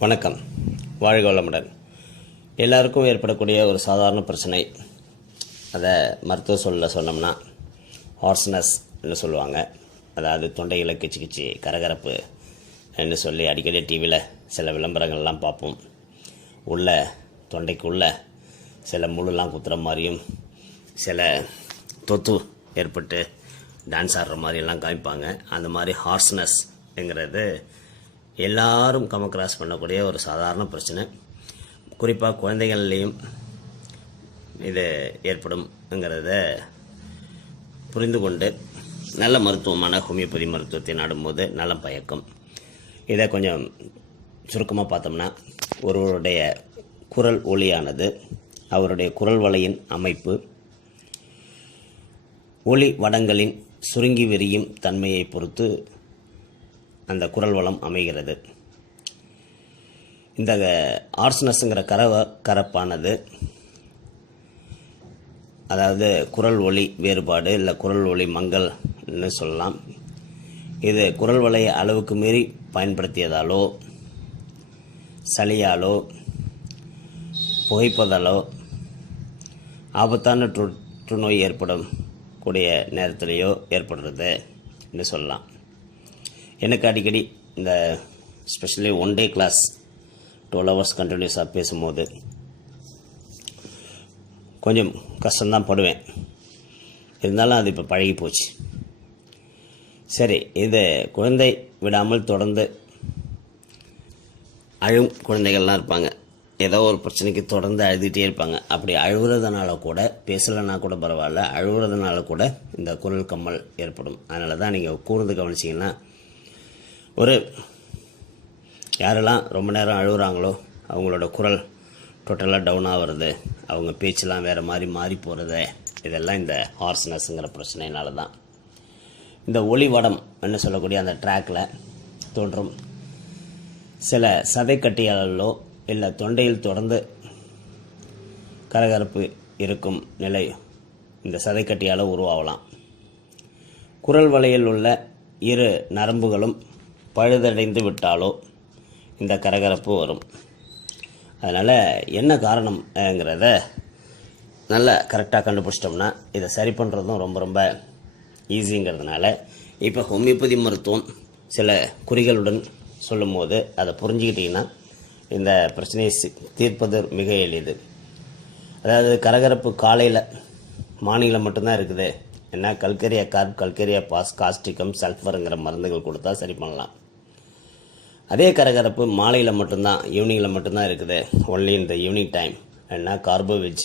வணக்கம். வாழ்க வளமுடன். எல்லாருக்கும் ஏற்படக்கூடிய ஒரு சாதாரண பிரச்சனை, அதை மருத்துவ சொல்ல சொன்னோம்னா ஹார்ஸ்னஸ் என்று சொல்லுவாங்க. அதாவது தொண்டையில் கிச்சு கிச்சு கரகரப்பு என்று சொல்லி அடிக்கடி டிவியில் சில விளம்பரங்கள்லாம் பார்ப்போம். உள்ள தொண்டைக்குள்ள சில முள்ளுலாம் குத்துற மாதிரியும் சில தொத்து ஏற்பட்டு டான்ஸ் ஆடுற மாதிரியெல்லாம் காமிப்பாங்க. அந்த மாதிரி ஹார்ஸ்னஸ்ங்கிறது எல்லாரும் கிராஸ் பண்ணக்கூடிய ஒரு சாதாரண பிரச்சனை. குறிப்பாக குழந்தைகள்லேயும் இது ஏற்படும்ங்கிறத புரிந்து கொண்டு நல்ல மருத்துவமான ஹோமியோபதி மருத்துவத்தை நாடும்போது நலம் பயக்கும். இதை கொஞ்சம் சுருக்கமாக பார்த்தோம்னா, ஒருவருடைய குரல் ஒலியானது அவருடைய குரல் வளையின் அமைப்பு, ஒளி வடங்களின் சுருங்கி விரியும் தன்மையை பொறுத்து அந்த குரல் வளம் அமைகிறது. இந்த ஹார்ஸ்னஸ்ங்கிற கரப்பானது, அதாவது குரல் ஒலி வேறுபாடு இல்லை குரல் ஒலி மங்கல்னு சொல்லலாம். இது குரல் வளைய அளவுக்கு மீறி பயன்படுத்தியதாலோ, சளியாலோ, புகைப்பதாலோ, ஆபத்தான தொற்றுநோய் ஏற்படும் கூடிய நேரத்திலேயோ ஏற்படுறது என்று சொல்லலாம். எனக்கு அடிக்கடி இந்த ஸ்பெஷலி 1 day கிளாஸ் 12 hours கண்டினியூஸாக பேசும்போது கொஞ்சம் கஷ்டம்தான் படுவேன். இருந்தாலும் அது இப்போ பழகி போச்சு. சரி, இது குழந்தை விடாமல் தொடர்ந்து அழும் குழந்தைகள்லாம் இருப்பாங்க. ஏதோ ஒரு பிரச்சனைக்கு தொடர்ந்து அழுதுகிட்டே இருப்பாங்க. அப்படி அழுகுறதுனால கூட, பேசலைன்னா கூட பரவாயில்ல, அழுகுறதுனால கூட இந்த குரல் கம்மல் ஏற்படும். அதனால தான் நீங்கள் கூர்ந்து கவனிச்சிங்கன்னா, ஒரு யாரெல்லாம் ரொம்ப நேரம் அழுகுறாங்களோ அவங்களோட குரல் டோட்டலாக டவுனாக வருது, அவங்க பேச்செல்லாம் வேறு மாதிரி மாறி போகிறது, இதெல்லாம் இந்த ஹார்ஸ்னஸ்ங்கிற பிரச்சனையினால தான். இந்த ஒளி வடம் என்ன சொல்லக்கூடிய அந்த ட்ராக்கில் தோன்றும் சில சதை கட்டியாலோ இல்லை தொண்டையில் தொடர்ந்து கரகரப்பு இருக்கும் நிலை இந்த சதை கட்டியால் உருவாகலாம். குரல் வளையில் உள்ள இரு நரம்புகளும் பழுதடைந்து விட்டாலோ இந்த கரகரப்பு வரும். அதனால் என்ன காரணம்ங்கிறத நல்லா கரெக்டாக கண்டுபிடிச்சிட்டோம்னா இதை சரி பண்ணுறதும் ரொம்ப ரொம்ப ஈஸிங்கிறதுனால இப்போ ஹோமியோபதி மருத்துவம் சில குறிகளுடன் சொல்லும் போது அதை புரிஞ்சுக்கிட்டிங்கன்னா இந்த பிரச்சனையை தீர்ப்பது மிக எளிது. அதாவது கரகரப்பு காலையில் மார்னிங்கில் மட்டும்தான் இருக்குது. ஏன்னா கல்கரியா கார்ப், கல்கரியா பாஸ், காஸ்டிகம், சல்ஃபருங்கிற மருந்துகள் கொடுத்தா சரி பண்ணலாம். அதே கரகரப்பு மாலையில் மட்டும்தான், ஈவினிங்கில் மட்டும்தான் இருக்குது. ஒன்லி இந்த ஈவினிங் டைம் ஏன்னா கார்போவிஜ்,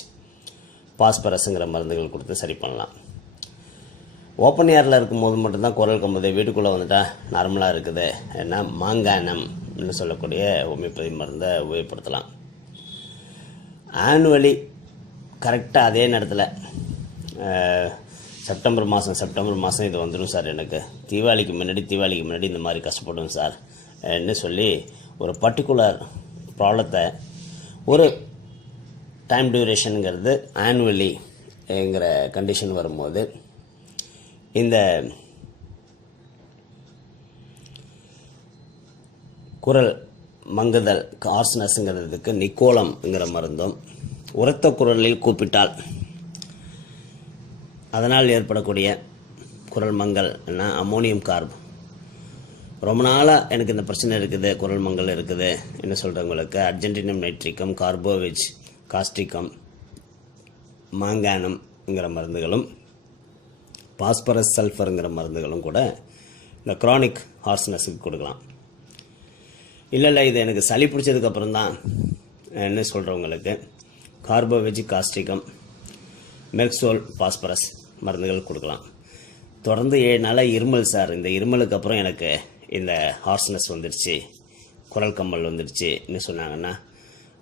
பாஸ்பரஸுங்கிற மருந்துகள் கொடுத்து சரி பண்ணலாம். ஓப்பன் ஏரில் இருக்கும்போது மட்டும்தான் குரல் கம்புது, வீட்டுக்குள்ளே வந்துட்டால் நார்மலாக இருக்குது. ஏன்னா மாங்கானம்னு சொல்லக்கூடிய ஹோமியோபதி மருந்தை உபயோகப்படுத்தலாம். ஆனுவலி கரெக்டாக அதே நேரத்தில் செப்டம்பர் மாதம் இது வந்துடும் சார், எனக்கு தீபாவளிக்கு முன்னாடி இந்த மாதிரி கஷ்டப்படும் சார் ன்னு சொல்லி ஒரு பர்டிகுலர் ப்ராப்ளத்தை ஒரு டைம் டியூரேஷனுங்கிறது ஆனுவலிங்கிற கண்டிஷன் வரும்போது இந்த குரல் மங்குதல் ஹார்ஸ்னஸ்ங்கிறதுக்கு நிக்கோலம்ங்கிற மருந்தும், உரத்த குரலில் கூப்பிட்டால் அதனால் ஏற்படக்கூடிய குரல் மங்கல்னா அமோனியம் கார்ப், ரொம்ப நாளாக எனக்கு இந்த பிரச்சனை இருக்குது, குரல் மங்கல் இருக்குது என்ன சொல்கிறவங்களுக்கு அர்ஜென்டினம் நைட்ரிக்கம், கார்போவிஜ், காஸ்டிகம், மாங்கானம்ங்கிற மருந்துகளும், பாஸ்பரஸ், சல்ஃபருங்கிற மருந்துகளும் கூட இந்த க்ரானிக் ஹார்ஸ்னஸுக்கு கொடுக்கலாம். இல்லை இது எனக்கு சளி பிடிச்சதுக்கப்புறம் தான் என்ன சொல்கிறவங்களுக்கு கார்போவிஜ், காஸ்டிகம், மெர்க்சோல், பாஸ்பரஸ் மருந்துகள் கொடுக்கலாம். தொடர்ந்து 7 நாளாக இருமல் சார், இந்த இருமலுக்கு அப்புறம் எனக்கு இந்த ஹார்ஸ்னஸ் வந்துடுச்சு, குரல் கம்மல் வந்துடுச்சுன்னு சொன்னாங்கன்னா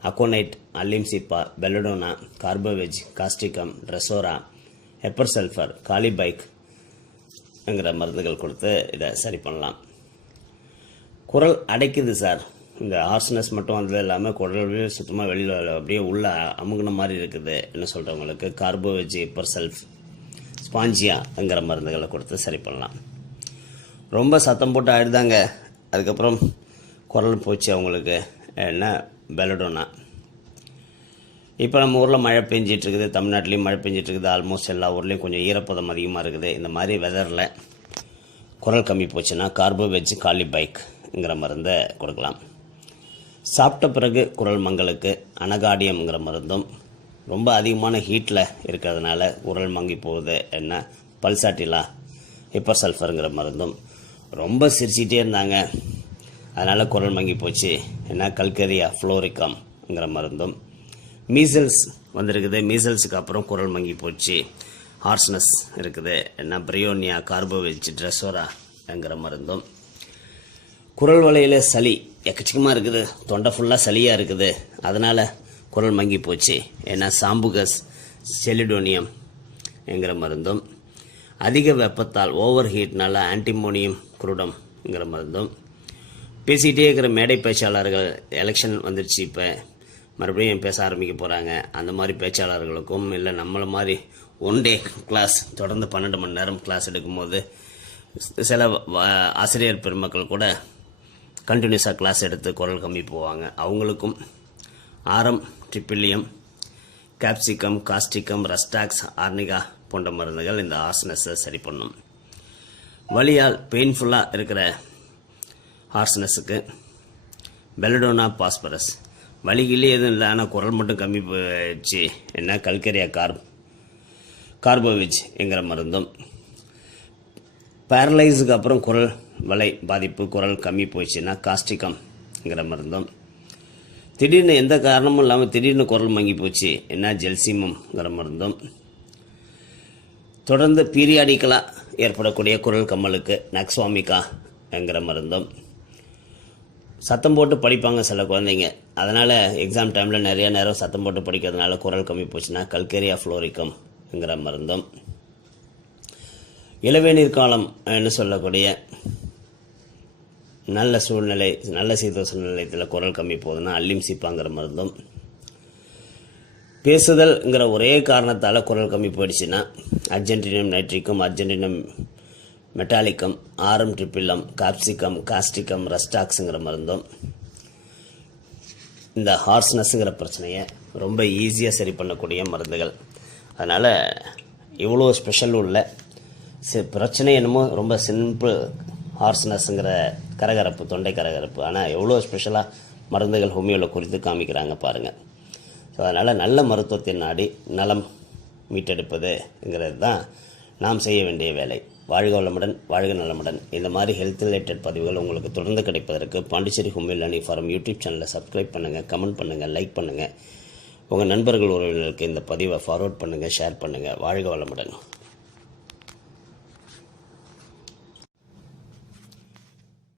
aconite, அல்லிம்சிப்பா, belladonna, கார்போவிஜ், causticum, ட்ரெசோரா, Hebbar sulphur, காலிபைக்ங்கிற மருந்துகள் கொடுத்து இதை சரி பண்ணலாம். குரல் அடைக்குது சார், இந்த ஹார்ஸ்னஸ் மட்டும் வந்தது இல்லாமல் குரல் சுத்தமாக வெளியில் அப்படியே உள்ள அமுங்கின மாதிரி இருக்குது என்ன சொல்கிறவங்களுக்கு கார்போவிஜ், ஹெப்பர் சல்ஃப், ஸ்பாஞ்சியாங்கிற மருந்துகளை கொடுத்து சரி பண்ணலாம். ரொம்ப சத்தம் போட்டு ஆயிடுதாங்க, அதுக்கப்புறம் குரல் போச்சு அவங்களுக்கு என்ன பெலடோனா. இப்போ நம்ம ஊரில் மழை பெஞ்சிட்ருக்குது, தமிழ்நாட்டிலையும் மழை பெஞ்சிட்ருக்குது. ஆல்மோஸ்ட் எல்லா ஊர்லேயும் கொஞ்சம் ஈரப்பதம் அதிகமாக இருக்குது. இந்த மாதிரி வெதரில் குரல் கம்மி போச்சுன்னா கார்போவெஜ் காலிபைக்ங்கிற மருந்தை கொடுக்கலாம். சாப்பிட்ட பிறகு குரல் மங்களுக்கு அனகாடியம்ங்கிற மருந்தும், ரொம்ப அதிகமான ஹீட்டில் இருக்கிறதுனால குரல் மங்கி போகுது என்ன பல்சாட்டிலா ஹிப்பர் சல்ஃபருங்கிற மருந்தும், ரொம்ப சிரிச்சிட்டே இருந்தாங்க அதனால் குரல் மங்கி போச்சு என்ன கல்கரியா ஃப்ளோரிகம்ங்கிற மருந்தும், மீசல்ஸ் வந்திருக்குது, மீசல்ஸுக்கு அப்புறம் குரல் மங்கி போச்சு ஹார்ஸ்னஸ் இருக்குது என்ன பிரியோனியா கார்போவெஜ் ட்ரெஸோராங்கிற மருந்தும், குரல் வலையில் சளி எக்கச்சக்கமாக இருக்குது, தொண்டை ஃபுல்லாக சளியாக இருக்குது அதனால் குரல் மங்கி போச்சு ஏன்னா சாம்புகஸ் செலிடோனியம்ங்கிற மருந்தும், அதிக வெப்பத்தால் ஓவர் ஹீட்னால ஆன்டிமோனியம் குரூடம்ங்கிற மருந்தும், பேசிகிட்டே இருக்கிற மேடை பேச்சாளர்கள் எலெக்ஷன் வந்துடுச்சு, இப்போ மறுபடியும் பேச ஆரம்பிக்க போகிறாங்க, அந்த மாதிரி பேச்சாளர்களுக்கும் இல்லை நம்மளை மாதிரி ஒன் டே கிளாஸ் தொடர்ந்து 12 மணி நேரம் கிளாஸ் எடுக்கும்போது சில ஆசிரியர் பெருமக்கள் கூட கண்டினியூஸாக கிளாஸ் எடுத்து குரல் கம்மி போவாங்க, அவங்களுக்கும் ஆரம் ட்ரிப்பிலியம் கேப்சிகம் காஸ்டிகம் ரஸ்டாக்ஸ் ஆர்னிகா போன்ற மருந்துகள் இந்த ஹார்ஸ்னஸை சரி பண்ணும். வலியால் பெயின்ஃபுல்லாக இருக்கிற ஹார்ஸ்னஸுக்கு பெலடோனா பாஸ்பரஸ், வலிகளே எதுவும் இல்லை ஆனால் குரல் மட்டும் கம்மி போச்சு என்ன கல்கரியா கார்போவிஜ்ங்கிற மருந்தும், பேரலைஸுக்கு அப்புறம் குரல் வலை பாதிப்பு குரல் கம்மி போச்சுன்னா காஸ்டிகம்ங்கிற மருந்தும், திடீர்னு எந்த காரணமும் இல்லாமல் திடீர்னு குரல் மங்கி போச்சு என்ன ஜெல்சிமம்ங்கிற மருந்தும், தொடர்ந்து பீரியாடிக்கலாக ஏற்படக்கூடிய குரல் கம்மலுக்கு நக்ஸ்வாமிகாங்கிற மருந்தும், சத்தம் போட்டு படிப்பாங்க சில குழந்தைங்க, அதனால் எக்ஸாம் டைமில் நிறைய நேரம் சத்தம் போட்டு படிக்கிறதுனால குரல் கம்மி போச்சுன்னா கல்கரியா ஃப்ளோரிகம்ங்கிற மருந்தும், இளவேநீர் காலம் சொல்லக்கூடிய நல்ல சூழ்நிலை நல்ல சீதோஷ நிலையத்தில் குரல் கம்மி போகுதுன்னா அல்லிம் சீப்பாங்கிற மருந்தும், பேசுதல்ங்கிற ஒரே காரணத்தால் குரல் கம்மி போயிடுச்சுன்னா அர்ஜென்டினம் நைட்ரிக்கம் அர்ஜென்டினம் மெட்டாலிக்கம் ஆரம் ட்ரிப்பிலம் காப்சிகம் காஸ்டிகம் ரஸ்டாக்ஸுங்கிற மருந்தும், இந்த ஹார்ஸ்னஸ்ங்கிற பிரச்சனையை ரொம்ப ஈஸியாக சரி பண்ணக்கூடிய மருந்துகள். அதனால் இவ்வளோ ஸ்பெஷல் உள்ள பிரச்சனை என்னமோ ரொம்ப சிம்பிள் ஹார்ஸ்னஸ்ங்கிற கரகரப்பு தொண்டை கரகரப்பு, ஆனால் எவ்வளோ ஸ்பெஷலாக மருந்துகள் ஹோமியோவில் குறித்து காமிக்கிறாங்க பாருங்கள். ஸோ அதனால் நல்ல மருத்துவத்தை நாடி நலம் மீட்டெடுப்பதுங்கிறது தான் நாம் செய்ய வேண்டிய வேலை. வாழ்க வளமுடன், வாழ்க நலமுடன். இந்த மாதிரி ஹெல்த் ரிலேட்டட் பதிவுகள் உங்களுக்கு தொடர்ந்து கிடைப்பதற்கு Pondicherry homeo learning forum YouTube சேனலை சப்ஸ்கிரைப் பண்ணுங்கள், கமெண்ட் பண்ணுங்கள், லைக் பண்ணுங்கள். உங்கள் நண்பர்கள் உறவினர்களுக்கு இந்த பதிவை ஃபார்வர்ட் பண்ணுங்கள், ஷேர் பண்ணுங்கள். வாழ்க வளமுடன்.